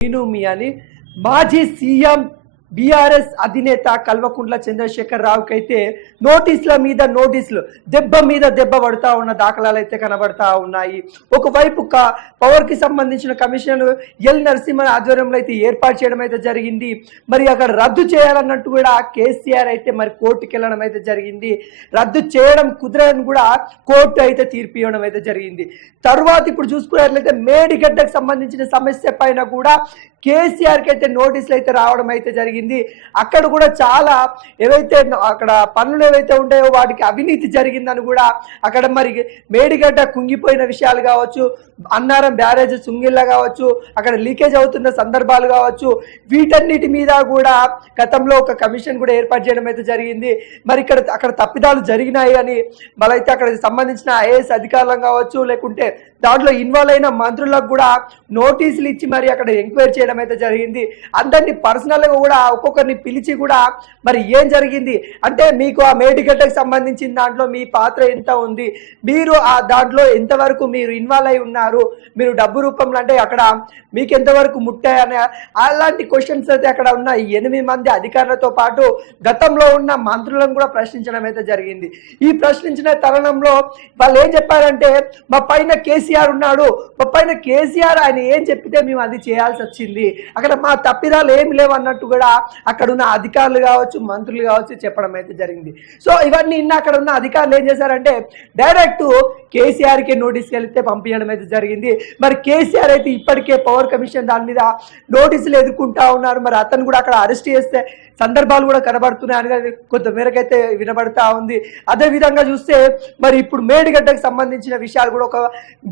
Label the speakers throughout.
Speaker 1: నేను మీ అని మాజీ సీఎం బీఆర్ఎస్ అధినేత కల్వకుంట్ల చంద్రశేఖర్ రావుకి అయితే నోటీసుల మీద నోటీసులు దెబ్బ మీద దెబ్బ పడుతూ ఉన్న దాఖలాలు అయితే కనబడతా ఉన్నాయి. ఒకవైపు పవర్కి సంబంధించిన కమిషన్ ఎల్ నరసింహన్ ఆధ్వర్యంలో అయితే ఏర్పాటు చేయడం అయితే జరిగింది. మరి అక్కడ రద్దు చేయాలన్నట్టు కూడా కేసీఆర్ అయితే మరి కోర్టుకి వెళ్ళడం అయితే జరిగింది. రద్దు చేయడం కుదరని కూడా కోర్టు అయితే తీర్పు ఇవ్వడం అయితే జరిగింది. తర్వాత ఇప్పుడు చూసుకున్నట్లయితే మేడిగడ్డకు సంబంధించిన సమస్య పైన కూడా కేసీఆర్కి అయితే నోటీసులు అయితే రావడం అయితే జరిగింది. అక్కడ కూడా చాలా ఏవైతే అక్కడ పనులు ఏవైతే ఉంటాయో వాటికి అవినీతి జరిగిందని కూడా అక్కడ మరి మేడిగడ్డ కుంగిపోయిన విషయాలు కావచ్చు అన్నారం బ్యారేజ్ సుంగిల్ల కావచ్చు అక్కడ లీకేజ్ అవుతున్న సందర్భాలు కావచ్చు వీటన్నిటి మీద కూడా గతంలో ఒక కమిషన్ కూడా ఏర్పాటు చేయడం అయితే జరిగింది. మరి ఇక్కడ అక్కడ తప్పిదాలు జరిగినాయి అని మళ్ళైతే అక్కడ సంబంధించిన ఐఏఎస్ అధికారులం కావచ్చు లేకుంటే దాంట్లో ఇన్వాల్వ్ అయిన మంత్రులకు కూడా నోటీసులు ఇచ్చి మరి అక్కడ ఎంక్వైరీ చేయడం అయితే జరిగింది. అందరినీ పర్సనల్గా కూడా ఒక్కొక్కరిని పిలిచి కూడా మరి ఏం జరిగింది? అంటే మీకు ఆ మేడిగడ్డకు సంబంధించిన దాంట్లో మీ పాత్ర ఎంత ఉంది? మీరు ఆ దాంట్లో ఎంతవరకు మీరు ఇన్వాల్వ్ అయి ఉన్నారు? మీరు డబ్బు రూపంలో అంటే అక్కడ మీకు ఎంతవరకు ముట్టాయని అలాంటి క్వశ్చన్స్ అయితే అక్కడ ఉన్న ఎనిమిది మంది అధికారులతో పాటు గతంలో ఉన్న మంత్రులను కూడా ప్రశ్నించడం అయితే జరిగింది. ఈ ప్రశ్నించిన తరుణంలో వాళ్ళు ఏం చెప్పారంటే మా పైన కేసీఆర్ ఉన్నాడు. పైన కేసీఆర్ ఆయన ఏం చెప్పితే మేము అది చేయాల్సి వచ్చింది. అక్కడ మా తప్పిదాలు ఏమి లేవు అన్నట్టు కూడా అక్కడ ఉన్న అధికారులు కావచ్చు మంత్రులు కావచ్చు చెప్పడం అయితే జరిగింది. సో ఇవన్నీ ఇన్న అక్కడ ఉన్న అధికారులు ఏం చేశారంటే డైరెక్ట్ కేసీఆర్కి నోటీస్కి వెళ్తే పంపించడం అయితే జరిగింది. మరి కేసీఆర్ అయితే ఇప్పటికే పవర్ కమిషన్ దాని మీద నోటీసులు ఎదుర్కొంటా ఉన్నారు. మరి అతను కూడా అక్కడ అరెస్ట్ చేస్తే సందర్భాలు కూడా కనబడుతున్నాయి అని కొంత మేరకైతే వినబడతా ఉంది. అదే విధంగా చూస్తే మరి ఇప్పుడు మేడిగడ్డకు సంబంధించిన విషయాలు కూడా ఒక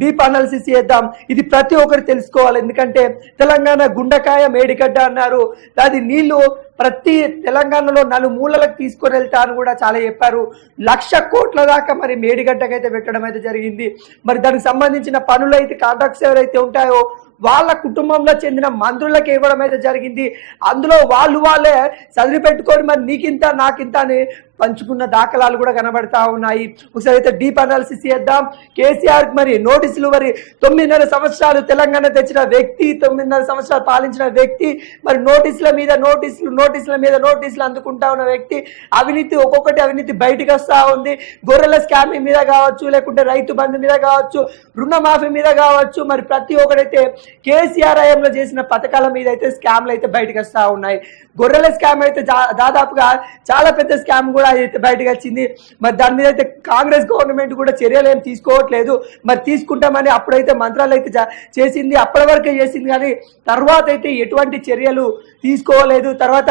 Speaker 1: డీప్ అనాలిసిస్ చేద్దాం. ఇది ప్రతి ఒక్కరు తెలుసుకోవాలి. ఎందుకంటే తెలంగాణ గుండకాయ మేడిగడ్డ అన్నారు. అది నీళ్ళు ప్రతి తెలంగాణలో నలుమూలలకు తీసుకొని వెళ్తా అని కూడా చాలా చెప్పారు. లక్ష కోట్ల దాకా మరి మేడిగడ్డకైతే పెట్టడం అయితే జరిగింది. మరి దానికి సంబంధించిన పనులు అయితే కాంట్రాక్ట్స్ ఎవరైతే ఉంటాయో వాళ్ళ కుటుంబంలో చెందిన మంత్రులకు ఇవ్వడం అయితే జరిగింది. అందులో వాళ్ళు వాళ్ళే చదివి పెట్టుకొని మరి నీకింత నాకింత అని పంచుకున్న దాఖలాలు కూడా కనబడతా ఉన్నాయి. ఒకసారి అయితే డీప్ అనాలిసిస్ చేద్దాం. కేసీఆర్ మరి నోటీసులు మరి తొమ్మిదిన్నర సంవత్సరాలు తెలంగాణ తెచ్చిన వ్యక్తి తొమ్మిదిన్నర సంవత్సరాలు పాలించిన వ్యక్తి మరి నోటీసుల మీద నోటీసులు నోటీసుల మీద నోటీసులు అందుకుంటా ఉన్న వ్యక్తి అవినీతి ఒక్కొక్కటి అవినీతి బయటకు వస్తా ఉంది. గొర్రెల స్కామింగ్ మీద కావచ్చు లేకుంటే రైతు బంధు మీద కావచ్చు రుణమాఫీ మీద కావచ్చు మరి ప్రతి ఒక్కడైతే కేసీఆర్ హయాంలో చేసిన పథకాల మీద అయితే స్కామ్లు అయితే బయటకు వస్తా ఉన్నాయి. గొర్రెల స్కామ్ అయితే దాదాపుగా చాలా పెద్ద స్కామ్ కూడా బయటకు వచ్చింది. మరి దాని మీద అయితే కాంగ్రెస్ గవర్నమెంట్ కూడా చర్యలు ఏం తీసుకోవట్లేదు. మరి తీసుకుంటామని అప్పుడైతే మంత్రాలు అయితే చేసింది. అప్పటి వరకే చేసింది కానీ తర్వాత అయితే ఎటువంటి చర్యలు తీసుకోలేదు. తర్వాత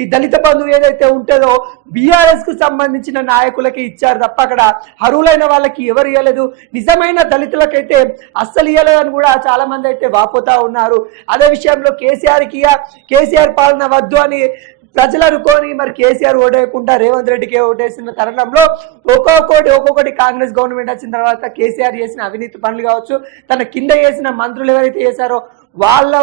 Speaker 1: ఈ దళిత బంధువు ఏదైతే ఉంటుందో బీఆర్ఎస్కు సంబంధించిన నాయకులకి ఇచ్చారు తప్ప అక్కడ అర్హులైన వాళ్ళకి ఎవరు ఇవ్వలేదు నిజమైన దళితులకైతే అస్సలు ఇవ్వలేదని కూడా చాలా మంది అయితే వాపోతా ఉన్నారు. అదే విషయంలో కేసీఆర్కి కేసీఆర్ పాలన వద్దు అని ప్రజలు అనుకోని మరి కేసీఆర్ ఓటేయకుండా రేవంత్ రెడ్డికి ఓటేసిన తరుణంలో ఒక్కొక్కటి ఒక్కొక్కటి కాంగ్రెస్ గవర్నమెంట్ వచ్చిన తర్వాత కేసీఆర్ చేసిన అవినీతి పనులు కావచ్చు తన కింద చేసిన మంత్రులు ఎవరైతే చేశారో వాళ్ళ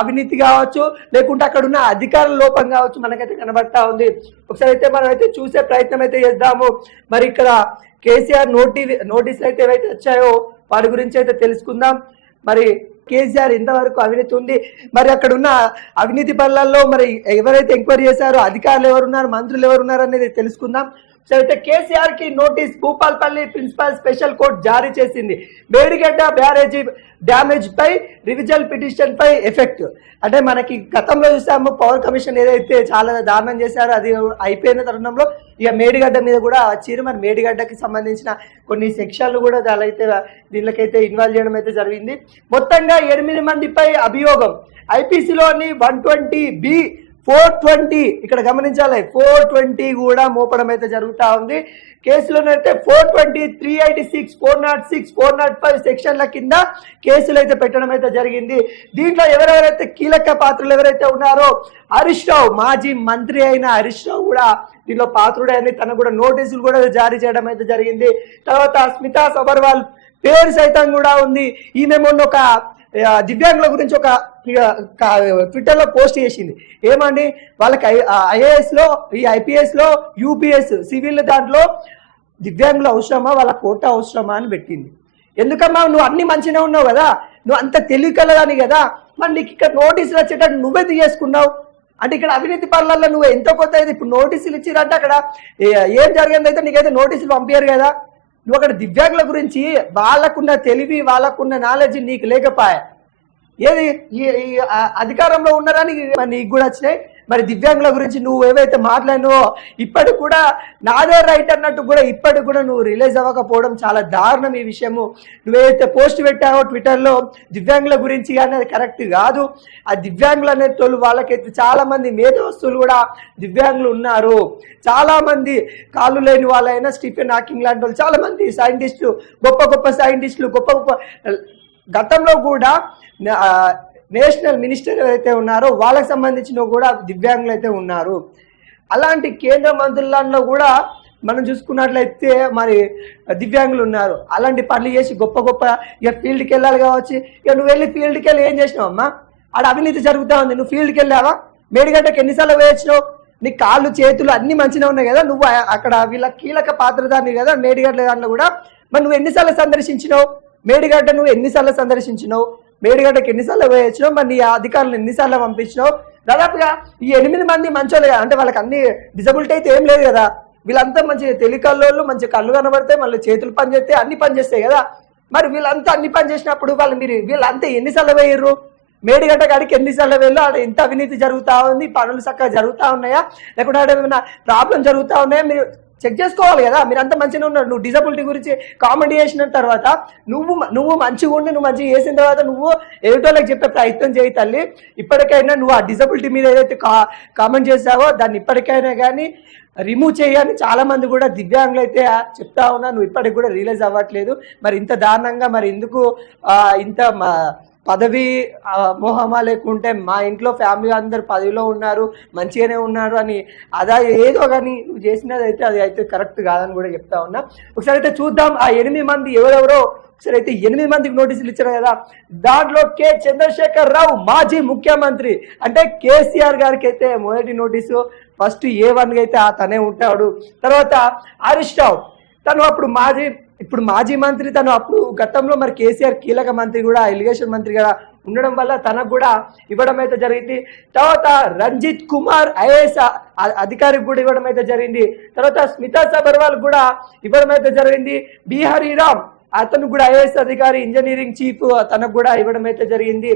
Speaker 1: అవినీతి కావచ్చు లేకుంటే అక్కడ ఉన్న అధికారుల లోపం కావచ్చు మనకైతే కనబడతా ఉంది. ఒకసారి అయితే మనం అయితే చూసే ప్రయత్నం అయితే చేద్దాము. మరి ఇక్కడ కేసీఆర్ నోటి నోటీసులు అయితే ఏవైతే వచ్చాయో వాటి గురించి అయితే తెలుసుకుందాం. మరి కేసీఆర్ ఇంతవరకు అవినీతి ఉంది. మరి అక్కడ ఉన్న అవినీతి పనులలో మరి ఎవరైతే ఎంక్వైరీ చేశారో అధికారులు ఎవరున్నారు మంత్రులు ఎవరున్నారు అనేది తెలుసుకుందాం. సో అయితే కేసీఆర్కి notice Bhupalpalli principal special court జారీ చేసింది. మేడిగడ్డ బ్యారేజీ డ్యామేజ్ పై రివిజన్ పిటిషన్ పై ఎఫెక్ట్. అంటే మనకి గతంలో చూసాము పవర్ కమిషన్ ఏదైతే చాలా దారుణం చేశారో అది అయిపోయిన తరుణంలో ఇక మేడిగడ్డ మీద కూడా వచ్చారు మరి మేడిగడ్డకి సంబంధించిన కొన్ని సెక్షన్లు కూడా దానికైతే దీనికైతే ఇన్వాల్వ్ చేయడం అయితే జరిగింది. మొత్తంగా ఎనిమిది మందిపై అభియోగం. ఐపీసీలోని one twenty B four twenty. ఇక్కడ గమనించాలి ఫోర్ ట్వంటీ కూడా మోపడం అయితే జరుగుతూ ఉంది. కేసులోనైతే four twenty three eighty six four not six four not five సెక్షన్ల కింద కేసులు అయితే పెట్టడం అయితే జరిగింది. దీంట్లో ఎవరెవరైతే కీలక పాత్రలు ఎవరైతే ఉన్నారో హరీష్ రావు మాజీ మంత్రి అయిన హరీష్ రావు కూడా దీనిలో పాత్రుడే అని తనకు కూడా నోటీసులు కూడా జారీ చేయడం అయితే జరిగింది. తర్వాత స్మితా సబర్వాల్ పేరు సైతం కూడా ఉంది. ఈమె మొన్న ఒక దివ్యాంగుల గురించి ఒక ట్విట్టర్లో పోస్ట్ చేసింది. ఏమండి? వాళ్ళకి ఐఏఎస్లో ఈ ఐపీఎస్లో యూపీఎస్ సివిల్ దాంట్లో దివ్యాంగుల అవసరమా? వాళ్ళ కోట అవసరమా అని పెట్టింది. ఎందుకమ్మా? నువ్వు అన్ని మంచిగా ఉన్నావు కదా? నువ్వు అంత తెలివికలదాని కదా? మరి నీకు ఇక్కడ నోటీసులు వచ్చేటట్టు నువ్వే తీసుకున్నావు అంటే ఇక్కడ అవినీతి పనులలో నువ్వు ఎంతో కొత్త ఇప్పుడు నోటీసులు ఇచ్చిరంటే అక్కడ ఏం జరిగిందైతే నీకైతే నోటీసులు పంపించారు కదా? నువ్వు అక్కడ దివ్యాంగుల గురించి వాళ్ళకున్న తెలివి వాళ్ళకున్న నాలెడ్జ్ నీకు లేకపోయా? ఏది? ఈ అధికారంలో ఉన్నారని నీకు కూడా వచ్చినాయి? మరి దివ్యాంగుల గురించి నువ్వు ఏవైతే మాట్లాడినావో ఇప్పటికి కూడా నాదే రైట్ అన్నట్టు కూడా ఇప్పటికి కూడా నువ్వు రిలీజ్ అవ్వకపోవడం చాలా దారుణం ఈ విషయము. నువ్వేదైతే పోస్ట్ పెట్టావో ట్విట్టర్లో దివ్యాంగుల గురించి కానీ అది కరెక్ట్ కాదు. ఆ దివ్యాంగులు అనే తోలు వాళ్ళకైతే చాలా మంది మేధవస్తువులు కూడా దివ్యాంగులు ఉన్నారు. చాలా మంది కాళ్ళు లేని వాళ్ళైనా స్టీఫెన్ హాకింగ్ లాంటి వాళ్ళు చాలా మంది సైంటిస్టులు గొప్ప గొప్ప సైంటిస్టులు గొప్ప గొప్ప గతంలో కూడా నేషనల్ మినిస్టర్ ఎవరైతే ఉన్నారో వాళ్ళకి సంబంధించిన కూడా దివ్యాంగులు అయితే ఉన్నారు. అలాంటి కేంద్ర మంత్రులలో కూడా మనం చూసుకున్నట్లయితే మరి దివ్యాంగులు ఉన్నారు. అలాంటి పనులు చేసి గొప్ప గొప్ప ఇక ఫీల్డ్కి వెళ్ళాలి కావచ్చు. ఇక నువ్వు వెళ్ళి ఫీల్డ్కి వెళ్ళి ఏం చేసినావమ్మా ఆడ అవినీతి జరుగుతూ ఉంది. నువ్వు ఫీల్డ్కి వెళ్ళావా? మేడిగడ్డకి ఎన్నిసార్లు వేయించినావు నీ కాళ్ళు చేతులు అన్ని మంచిగా ఉన్నాయి కదా? నువ్వు అక్కడ వీళ్ళ కీలక పాత్రదాన్ని కదా? మేడిగడ్డ దాంట్లో కూడా. మరి నువ్వు ఎన్నిసార్లు సందర్శించినావు? మేడిగడ్డ నువ్వు ఎన్నిసార్లు సందర్శించినావు? మేడిగడ్డకి ఎన్నిసార్లు వేయించినావు మరి నీ అధికారులు ఎన్నిసార్లు పంపించినావు? దాదాపుగా ఈ ఎనిమిది మంది మంచోళ్ళు కదా అంటే వాళ్ళకి అన్ని డిజబిలిటీ అయితే ఏం లేదు కదా. వీళ్ళంతా మంచి తెలికల్లోళ్ళు మంచి కళ్ళు కనబడతాయి మళ్ళీ చేతులు పని చేస్తే అన్ని పని చేస్తాయి కదా. మరి వీళ్ళంతా అన్ని పని చేసినప్పుడు వాళ్ళు మీరు వీళ్ళంతా ఎన్నిసార్లు వేయరు మేడిగడ్డ కాడికి ఎన్నిసార్లు వెళ్ళి ఆడ ఎంత అవినీతి జరుగుతూ ఉంది పనులు చక్కగా జరుగుతూ ఉన్నాయా? లేకుంటే ఆడ ఏమైనా ప్రాబ్లం జరుగుతూ ఉన్నాయా? మీరు చెక్ చేసుకోవాలి కదా? మీరు అంత మంచిగా ఉన్నారు. నువ్వు డిజబిలిటీ గురించి కామెంట్ చేసిన తర్వాత నువ్వు నువ్వు మంచిగా ఉండి నువ్వు మంచిగా చేసిన తర్వాత నువ్వు ఎదుటోళ్ళకి చెప్పే ప్రయత్నం చేయి తల్లి. ఇప్పటికైనా నువ్వు ఆ డిజబిలిటీ మీద ఏదైతే కా కామెంట్ చేసావో దాన్ని ఇప్పటికైనా కానీ రిమూవ్ చేయని చాలా మంది కూడా దివ్యాంగులు అయితే చెప్తా ఉన్నా నువ్వు ఇప్పటికి కూడా రియలైజ్ అవ్వట్లేదు. మరి ఇంత దారుణంగా మరి ఎందుకు ఇంత మా పదవి మోహమా లేకుంటే మా ఇంట్లో ఫ్యామిలీ అందరు పదవిలో ఉన్నారు మంచిగానే ఉన్నారు అని అదా ఏదో కానీ నువ్వు చేసినది అయితే అది అయితే కరెక్ట్ కాదని కూడా చెప్తా ఉన్నా. ఒకసారి అయితే చూద్దాం ఆ ఎనిమిది మంది ఎవరెవరో ఒకసారి అయితే ఎనిమిది మందికి నోటీసులు ఇచ్చారు కదా. దాంట్లో కే. చంద్రశేఖర్ రావు మాజీ ముఖ్యమంత్రి. అంటే కేసీఆర్ గారికి అయితే మొదటి నోటీసు ఫస్ట్ ఏ వన్ అయితే ఆ తనే ఉంటాడు. తర్వాత హరీష్ రావు. తను అప్పుడు మాజీ ఇప్పుడు మాజీ మంత్రి తను అప్పుడు గతంలో మరి కేసీఆర్ కీలక మంత్రి కూడా ఇరిగేషన్ మంత్రి కూడా ఉండడం వల్ల తనకు కూడా ఇవ్వడం అయితే జరిగింది. తర్వాత రంజిత్ కుమార్ ఐఏఎస్ అధికారికి కూడా ఇవ్వడం అయితే జరిగింది. తర్వాత స్మితా సబర్వాల్ కూడా ఇవ్వడం అయితే జరిగింది. బీహారీ రామ్ అతను కూడా ఐఏఎస్ అధికారి ఇంజనీరింగ్ చీఫ్ తనకు కూడా ఇవ్వడం అయితే జరిగింది.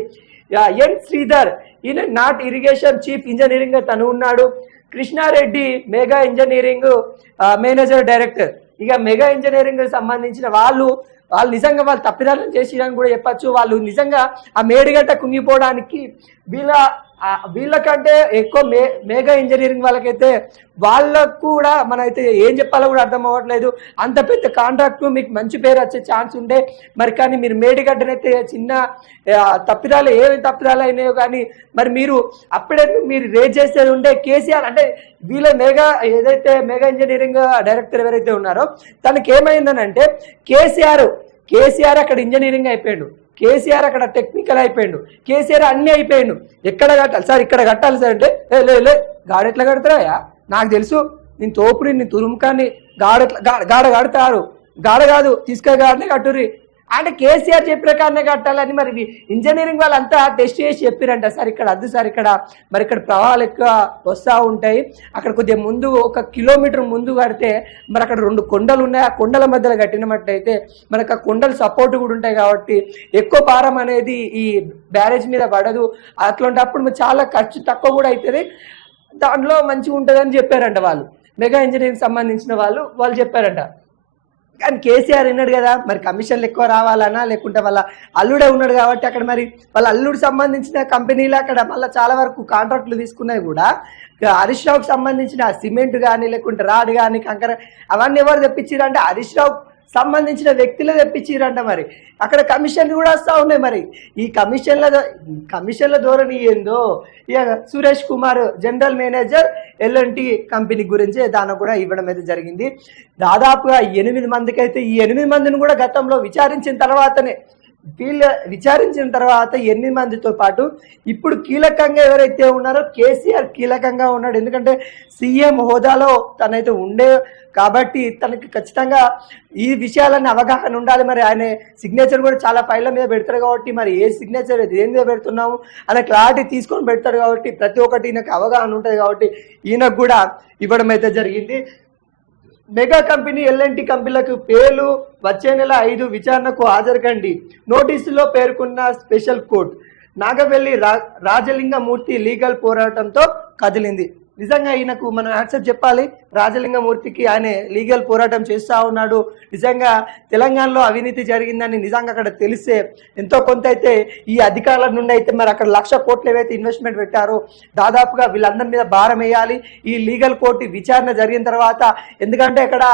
Speaker 1: ఎన్ శ్రీధర్ ఈయన నాట్ ఇరిగేషన్ చీఫ్ ఇంజనీరింగ్ తను ఉన్నాడు. Krishna Reddy Mega engineering manager director ఇక మెగా ఇంజనీరింగ్ సంబంధించిన వాళ్ళు వాళ్ళు నిజంగా వాళ్ళు తప్పిదాలను చేసిరని కూడా చెప్పచ్చు. వాళ్ళు నిజంగా ఆ మేడిగడ్డ కుంగిపోవడానికి వీళ్ళ వీళ్ళకంటే ఎక్కువ మే మేఘా ఇంజనీరింగ్ వాళ్ళకైతే వాళ్ళకు కూడా మనైతే ఏం చెప్పాలో కూడా అర్థం అవ్వట్లేదు. అంత పెద్ద కాంట్రాక్ట్ మీకు మంచి పేరు వచ్చే ఛాన్స్ ఉండే. మరి కానీ మీరు మేడిగడ్డనైతే చిన్న తప్పిదాలు ఏమి తప్పిదాలు అయినాయో కానీ మరి మీరు అప్పుడే మీరు రేజ్ చేసేది ఉండే కేసీఆర్ అంటే వీళ్ళ మేఘా ఏదైతే మేఘా ఇంజనీరింగ్ డైరెక్టర్ ఎవరైతే ఉన్నారో తనకి ఏమైందనంటే కేసీఆర్ కేసీఆర్ అక్కడ ఇంజనీరింగ్ అయిపోయాడు. కేసీఆర్ అక్కడ టెక్నికల్ అయిపోయిండు. కేసీఆర్ అన్ని అయిపోయిండు. ఎక్కడ కట్టాలి? సార్ ఇక్కడ కట్టాలి సార్ అంటే లే లే గాడ ఎట్లా కడతారా నాకు తెలుసు. నేను తోపుని నేను తురుముకాన్ని గాడ ఎట్లా గా- గాడ కడతారు. గాడ కాదు తీసుకెళ్ళి గాడనే కట్టుర్రి. అంటే కేసీఆర్ చెప్పిన కారణే కట్టాలని మరి ఇంజనీరింగ్ వాళ్ళంతా టెస్ట్ చేసి చెప్పారంట. సార్ ఇక్కడ అద్దు సార్ ఇక్కడ మరి ఇక్కడ ప్రవాహాలు ఎక్కువ వస్తూ ఉంటాయి. అక్కడ కొద్దిగా ముందు ఒక కిలోమీటర్ ముందు కడితే మరి అక్కడ రెండు కొండలు ఉన్నాయి. ఆ కొండల మధ్యలో కట్టినట్టయితే మనకు ఆ కొండలు సపోర్ట్ కూడా ఉంటాయి కాబట్టి ఎక్కువ భారం అనేది ఈ బ్యారేజ్ మీద పడదు. అట్లాంటప్పుడు మరి చాలా ఖర్చు తక్కువ కూడా అవుతుంది దాంట్లో మంచిగా ఉంటుందని చెప్పారంట వాళ్ళు. మెగా ఇంజనీరింగ్ సంబంధించిన వాళ్ళు వాళ్ళు చెప్పారంట. కానీ కేసీఆర్ విన్నాడు కదా మరి కమిషన్లు ఎక్కువ రావాలనా? లేకుంటే వాళ్ళ అల్లుడే ఉన్నాడు కాబట్టి అక్కడ మరి వాళ్ళ అల్లుడు సంబంధించిన కంపెనీలు అక్కడ మళ్ళీ చాలా వరకు కాంట్రాక్టులు తీసుకున్నాయి కూడా. హరీష్ రావుకి సంబంధించిన సిమెంట్ కానీ లేకుంటే రాడ్ కానీ కంకర అవన్నీ ఎవరు తెప్పించారు అంటే హరీష్ రావు సంబంధించిన వ్యక్తులే తెప్పించారంట మరి. అక్కడ కమిషన్లు కూడా వస్తూ ఉన్నాయి మరి. ఈ కమిషన్ల కమిషన్ల ధోరణి ఏందో? ఇక Suresh Kumar general manager LNT company గురించి దాన్ని కూడా ఇవ్వడం అయితే జరిగింది. దాదాపుగా ఎనిమిది మందికి అయితే ఈ ఎనిమిది మందిని కూడా గతంలో విచారించిన తర్వాతనే వీళ్ళ విచారించిన తర్వాత ఎనిమిది మందితో పాటు ఇప్పుడు కీలకంగా ఎవరైతే ఉన్నారో కేసీఆర్ కీలకంగా ఉన్నాడు. ఎందుకంటే సీఎం హోదాలో తనైతే ఉండే కాబట్టి తనకి ఖచ్చితంగా ఈ విషయాలన్నీ అవగాహన ఉండాలి. మరి ఆయన సిగ్నేచర్ కూడా చాలా ఫైళ్ళ మీద పెడతారు కాబట్టి మరి ఏ సిగ్నేచర్ దేని మీద పెడుతున్నాము? అనే క్లారిటీ తీసుకొని పెడతారు కాబట్టి ప్రతి ఒక్కటి ఈయనకు అవగాహన ఉంటుంది కాబట్టి ఈయనకు కూడా ఇవ్వడం అయితే జరిగింది. మెగా కంపెనీ ఎల్ఎన్టీ కంపెనీలకు పేర్లు వచ్చే నెల ఐదు విచారణకు హాజరుకండి. నోటీసులో పేర్కొన్న స్పెషల్ కోర్ట్ నాగవెల్లి రా రాజలింగమూర్తి లీగల్ పోరాటంతో కదిలింది. నిజంగా ఈయనకు మనం యాక్సెప్ట్ చెప్పాలి. రాజలింగమూర్తికి ఆయన లీగల్ పోరాటం చేస్తూ ఉన్నాడు. నిజంగా తెలంగాణలో అవినీతి జరిగిందని నిజంగా అక్కడ తెలిస్తే ఎంతో కొంత అయితే ఈ అధికారుల నుండి అయితే మరి అక్కడ లక్ష కోట్లు ఏవైతే ఇన్వెస్ట్మెంట్ పెట్టారో దాదాపుగా వీళ్ళందరి మీద భారం వేయాలి. ఈ లీగల్ కోర్టు విచారణ జరిగిన తర్వాత ఎందుకంటే ఇక్కడ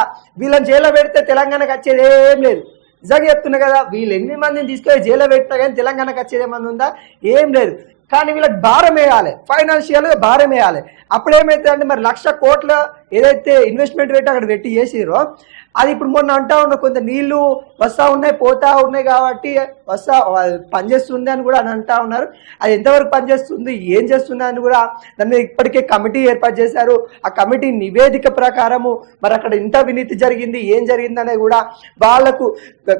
Speaker 1: వీళ్ళని జైల్లో పెడితే తెలంగాణకు వచ్చేది ఏం లేదు. నిజంగా చెప్తున్నా కదా వీళ్ళు ఎన్ని మందిని తీసుకొని జైల్లో పెట్టినా కానీ తెలంగాణకు వచ్చేది ఏమన్నా ఉందా? ఏం లేదు. కానీ వీళ్ళకి భారం వేయాలి. ఫైనాన్షియల్గా భారం వేయాలి. అప్పుడు ఏమైతే అంటే మరి లక్ష కోట్ల ఏదైతే ఇన్వెస్ట్మెంట్ పెట్టి అక్కడ పెట్టి చేసిరో అది ఇప్పుడు మొన్న అంటా ఉన్న కొంత నీళ్ళు వస్తూ ఉన్నాయి పోతా ఉన్నాయి కాబట్టి వస్తా పనిచేస్తుంది అని కూడా అని అంటా ఉన్నారు. అది ఎంతవరకు పనిచేస్తుంది ఏం చేస్తుంది అని కూడా దాని మీద ఇప్పటికే కమిటీ ఏర్పాటు చేశారు. ఆ కమిటీ నివేదిక ప్రకారము మరి అక్కడ ఇంత వినీతి జరిగింది ఏం జరిగింది అనేది కూడా వాళ్ళకు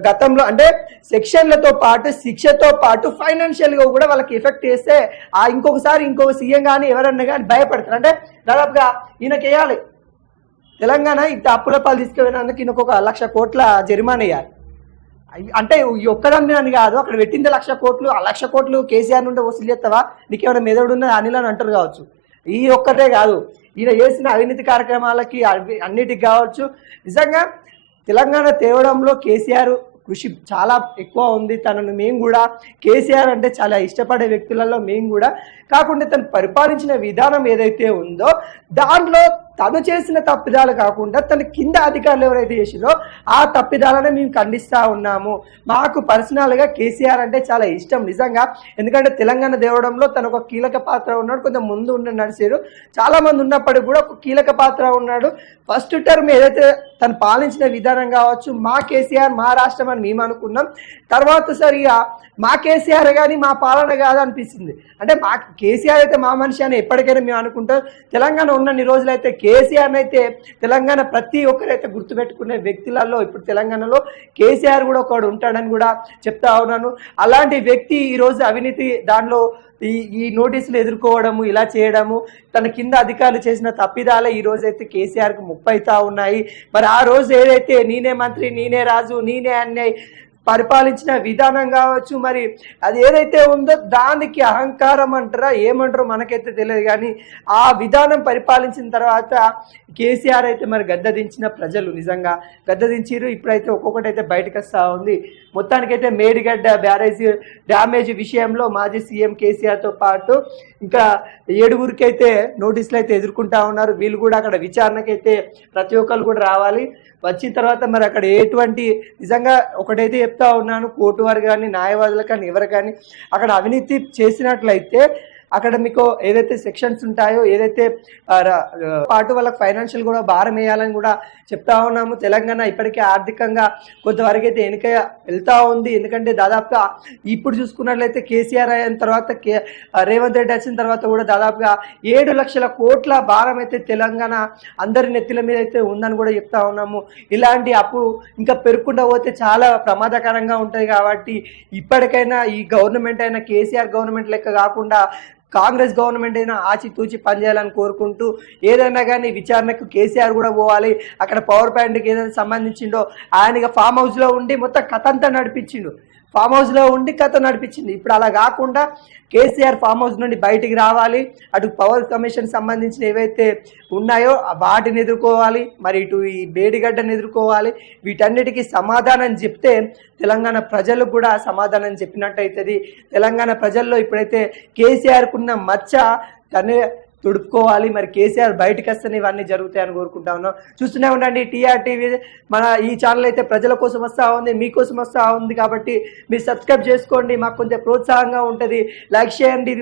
Speaker 1: గతంలో అంటే సెక్షన్లతో పాటు శిక్షతో పాటు ఫైనాన్షియల్గా కూడా వాళ్ళకి ఎఫెక్ట్ చేస్తే ఆ ఇంకొకసారి ఇంకొక సీఎం కానీ ఎవరన్నా కానీ భయపడతారు. అంటే దాదాపుగా ఈయనకేయాలి తెలంగాణ ఇంత అప్పుల పాలు తీసుకుపోయినందుకు ఈయనకు ఒక లక్ష కోట్ల జరిమానా వేయాలి అంటే ఈ ఒక్కదాన్ని అని కాదు అక్కడ పెట్టింది లక్ష కోట్లు ఆ లక్ష కోట్లు కేసీఆర్ నుండి వసూలు చేస్తావా? నీకేమైనా మెదడు ఉన్నది? అనిల్ అని అంటారు కావచ్చు. ఈ ఒక్కటే కాదు ఈయన చేసిన అవినీతి కార్యక్రమాలకి అవి- అన్నిటికి కావచ్చు. నిజంగా తెలంగాణ తేవడంలో కేసీఆర్ కృషి చాలా ఎక్కువ ఉంది. తనను మేము కూడా కేసీఆర్ అంటే చాలా ఇష్టపడే వ్యక్తులలో మేము కూడా కాకుండా తను పరిపాలించిన విధానం ఏదైతే ఉందో దాంట్లో తను చేసిన తప్పిదాలు కాకుండా తన కింద అధికారులు ఎవరైతే చేసిందో ఆ తప్పిదాలను మేము ఖండిస్తూ ఉన్నాము. మాకు పర్సనల్గా కేసీఆర్ అంటే చాలా ఇష్టం నిజంగా. ఎందుకంటే తెలంగాణ దేవడంలో తను ఒక కీలక పాత్ర ఉన్నాడు కొంచెం ముందు ఉన్న నడిచారు. చాలా మంది ఉన్నప్పటికీ కూడా ఒక కీలక పాత్ర ఉన్నాడు. ఫస్ట్ టర్మ్ ఏదైతే తను పాలించిన విధానం కావచ్చు మా కేసీఆర్ మా రాష్ట్రం అని మేము అనుకున్నాం. తర్వాత సరిగా మా కేసీఆర్ కానీ మా పాలన కాదు అనిపిస్తుంది అంటే మా కేసీఆర్ అయితే మా మనిషి అని ఎప్పటికైనా మేము అనుకుంటాం. తెలంగాణ ఉన్నన్ని రోజులైతే కేసీఆర్ అయితే తెలంగాణ ప్రతి ఒక్కరైతే గుర్తుపెట్టుకునే వ్యక్తులలో ఇప్పుడు తెలంగాణలో కేసీఆర్ కూడా ఒకడు ఉంటాడని కూడా చెప్తా ఉన్నాను. అలాంటి వ్యక్తి ఈరోజు అవినీతి దానిలో ఈ ఈ నోటీసులు ఎదుర్కోవడము ఇలా చేయడము తన కింద అధికారులు చేసిన తప్పిదాలే ఈ రోజు కేసీఆర్కు ముప్పైతా ఉన్నాయి. మరి ఆ రోజు ఏదైతే నేనే మంత్రి నేనే రాజు నేనే అన్యాయ్ పరిపాలించిన విధానం కావచ్చు మరి అది ఏదైతే ఉందో దానికి అహంకారం అంటారా ఏమంటారో మనకైతే తెలియదు. కానీ ఆ విధానం పరిపాలించిన తర్వాత కేసీఆర్ అయితే మరి గద్దదించిన ప్రజలు నిజంగా. గద్దదించారు ఇప్పుడైతే ఒక్కొక్కటి అయితే బయటకు వస్తూ ఉంది. మొత్తానికైతే మేడిగడ్డ బ్యారేజ్ డ్యామేజ్ విషయంలో మాజీ సీఎం కేసీఆర్తో పాటు ఇంకా ఏడుగురికి అయితే నోటీసులు అయితే ఎదుర్కొంటా ఉన్నారు. వీళ్ళు కూడా అక్కడ విచారణకైతే ప్రతి ఒక్కరు కూడా రావాలి. వచ్చిన తర్వాత మరి అక్కడ ఎటువంటి నిజంగా ఒకటైతే చెప్తా ఉన్నాను కోర్టు వారు కానీ న్యాయవాదులు కానీ ఎవరు కానీ అక్కడ అవినీతి చేసినట్లయితే అక్కడ మీకు ఏదైతే సెక్షన్స్ ఉంటాయో ఏదైతే పాటు వాళ్ళకి ఫైనాన్షియల్ కూడా భారం వేయాలని కూడా చెప్తా ఉన్నాము. తెలంగాణ ఇప్పటికే ఆర్థికంగా కొంతవరకు అయితే వెనుక వెళ్తా ఉంది. ఎందుకంటే దాదాపుగా ఇప్పుడు చూసుకున్నట్లయితే కేసీఆర్ అయిన తర్వాత కే రేవంత్ రెడ్డి వచ్చిన తర్వాత కూడా దాదాపుగా ఏడు లక్షల కోట్ల భారం అయితే తెలంగాణ అందరి నెత్తిల మీద అయితే ఉందని కూడా చెప్తా ఉన్నాము. ఇలాంటి అప్పు ఇంకా పెరుగుకుండా పోతే చాలా ప్రమాదకరంగా ఉంటుంది కాబట్టి ఇప్పటికైనా ఈ గవర్నమెంట్ అయినా కేసీఆర్ గవర్నమెంట్ లెక్క కాకుండా కాంగ్రెస్ గవర్నమెంట్ అయినా ఆచితూచి పనిచేయాలని కోరుకుంటూ ఏదైనా కానీ విచారణకు కేసీఆర్ కూడా పోవాలి. అక్కడ పవర్ ప్లాంట్కి ఏదైనా సంబంధించిండో ఆయన ఫామ్ హౌస్లో ఉండి మొత్తం కథంతా నడిపించిండు. ఫామ్ హౌస్లో ఉండి కథ నడిపించింది. ఇప్పుడు అలా కాకుండా కేసీఆర్ ఫామ్ హౌస్ నుండి బయటికి రావాలి. అటు పవర్ కమిషన్ సంబంధించిన ఏవైతే ఉన్నాయో ఆ వాటిని ఎదుర్కోవాలి. మరి ఇటు ఈ బేడిగడ్డను ఎదుర్కోవాలి. వీటన్నిటికీ సమాధానం చెప్తే తెలంగాణ ప్రజలకు కూడా సమాధానం చెప్పినట్టు అవుతుంది తెలంగాణ ప్రజల్లో ఇప్పుడైతే కేసీఆర్కున్న మచ్చ తనే తుడుపుకోవాలి మరి కేసీఆర్ బయటకు వస్తేనే ఇవన్నీ జరుగుతాయని కోరుకుంటా ఉన్నాం. చూస్తూనే ఉండండి టీఆర్ టీవీ మన ఈ ఛానల్ అయితే ప్రజల కోసం వస్తూ ఉంది మీకోసం వస్తూ ఉంది కాబట్టి మీరు సబ్స్క్రైబ్ చేసుకోండి. మాకు కొంచెం ప్రోత్సాహంగా ఉంటుంది. లైక్ చేయండి